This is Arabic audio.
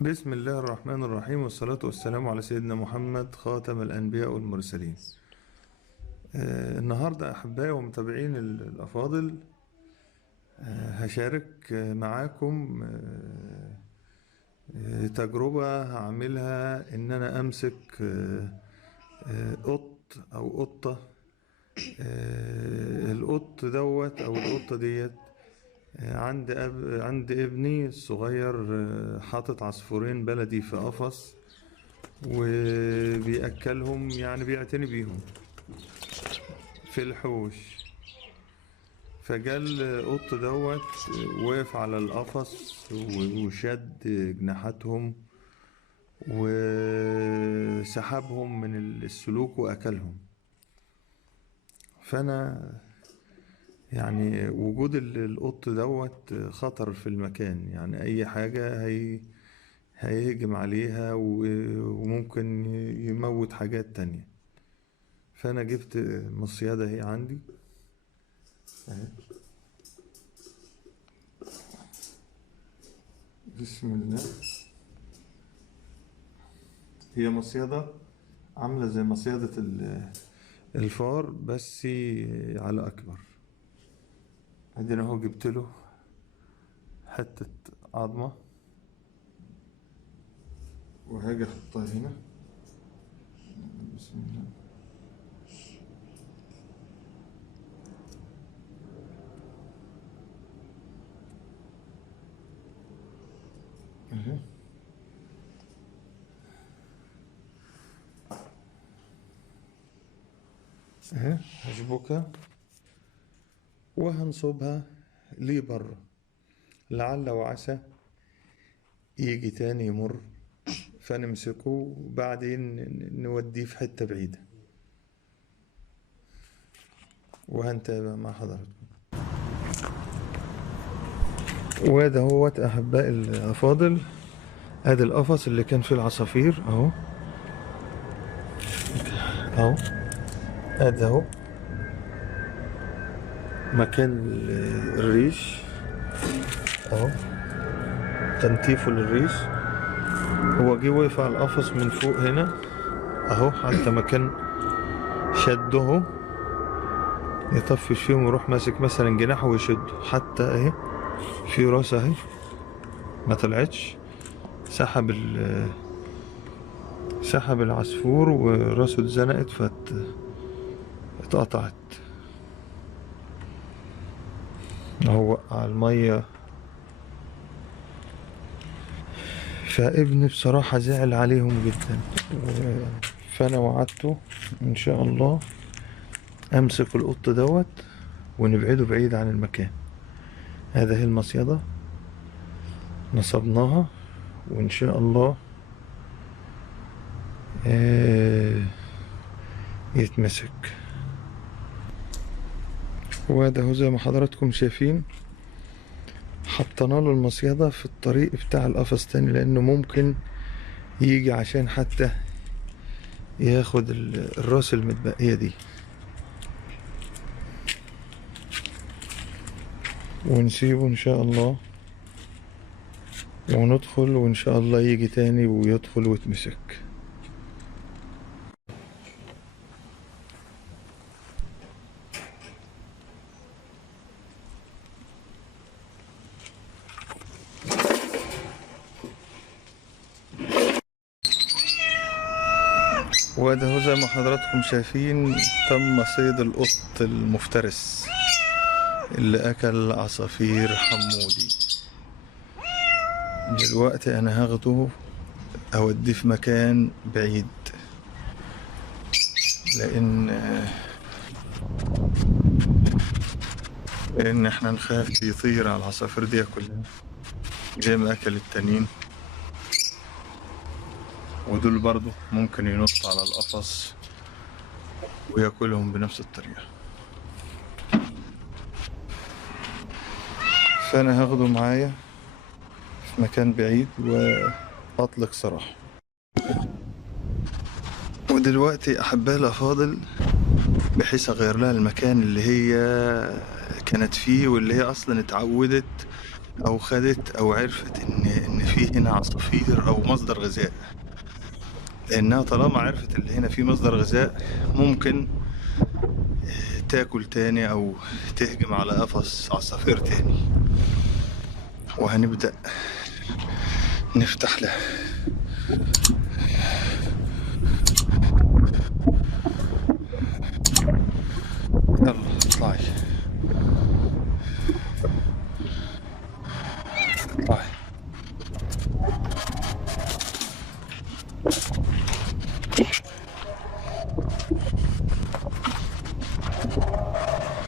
بسم الله الرحمن الرحيم، والصلاة والسلام على سيدنا محمد خاتم الأنبياء والمرسلين. النهاردة أحبائي ومتابعين الأفاضل، هشارك معاكم تجربة هعملها إن أنا أمسك قط أو قطة. القط دوت أو القطة ديت عند ابني الصغير، حاطط عصفورين بلدي في قفص وبيأكلهم، يعني بيعتني بيهم في الحوش. فجال القط دوت وقف على القفص وشد جناحاتهم وسحبهم من السلوك وأكلهم. فأنا يعني وجود القط دوت خطر في المكان، يعني أي حاجة هيهجم عليها وممكن يموت حاجات تانية. فأنا جبت مصيدة هي عندي أهي. بسم الله. هي مصيدة عاملة زي مصيدة الفار بس على أكبر. بعدين أهو جبت له حتة عظمة وهاجي أحطها هنا. بسم الله. أهي أهي هشبكها وهنصبها ليه بره، لعل وعسى يجي تاني يمر فنمسكه وبعدين نوديه في حتة بعيدة. وهنتابع مع حضراتكم. وده هوت أحبائي الأفاضل، ادي القفص اللي كان فيه العصافير اهو. اهو ادي اهو مكان الريش اهو، تنتيفه للريش. هو جه وقف على القفص من فوق هنا اهو، حتى مكان شده يطفش فيهم ويروح ماسك مثلا جناحه ويشده، حتى اهي في راس اهي ما طلعتش. سحب سحب العصفور وراسه اتزنقت اتقطعت اهو، وقع المية. فابني بصراحة زعل عليهم جدا، فأنا وعدته إن شاء الله أمسك القط دوت ونبعده بعيد عن المكان. هذا هي المصيدة نصبناها، وإن شاء الله يتمسك. وده هو زي ما حضراتكم شايفين، حطينا له المصيدة في الطريق بتاع القفص تاني، لأنه ممكن يجي عشان حتى ياخد الراس المتبقية دي. ونسيبه إن شاء الله وندخل، وإن شاء الله يجي تاني ويدخل ويتمسك. وده هو زي ما حضراتكم شايفين تم صيد القط المفترس اللي أكل عصافير حمودي. دلوقتي أنا هاخده أوديه في مكان بعيد، لأن احنا نخاف يطير على العصافير دي كلها زي ما أكل التانيين، ودول برضو ممكن ينط على القفص وياكلهم بنفس الطريقة. فأنا هاخده معايا في مكان بعيد وأطلق سراح. ودلوقتي أحبائي الأفاضل، بحيث أغير لها المكان اللي هي كانت فيه واللي هي أصلا اتعودت او خدت او عرفت ان في هنا عصافير او مصدر غذاء، لانها طالما عرفت اللي هنا في مصدر غذاء ممكن تاكل تاني او تهجم على قفص عصافير تاني، وهنبدأ نفتح لها.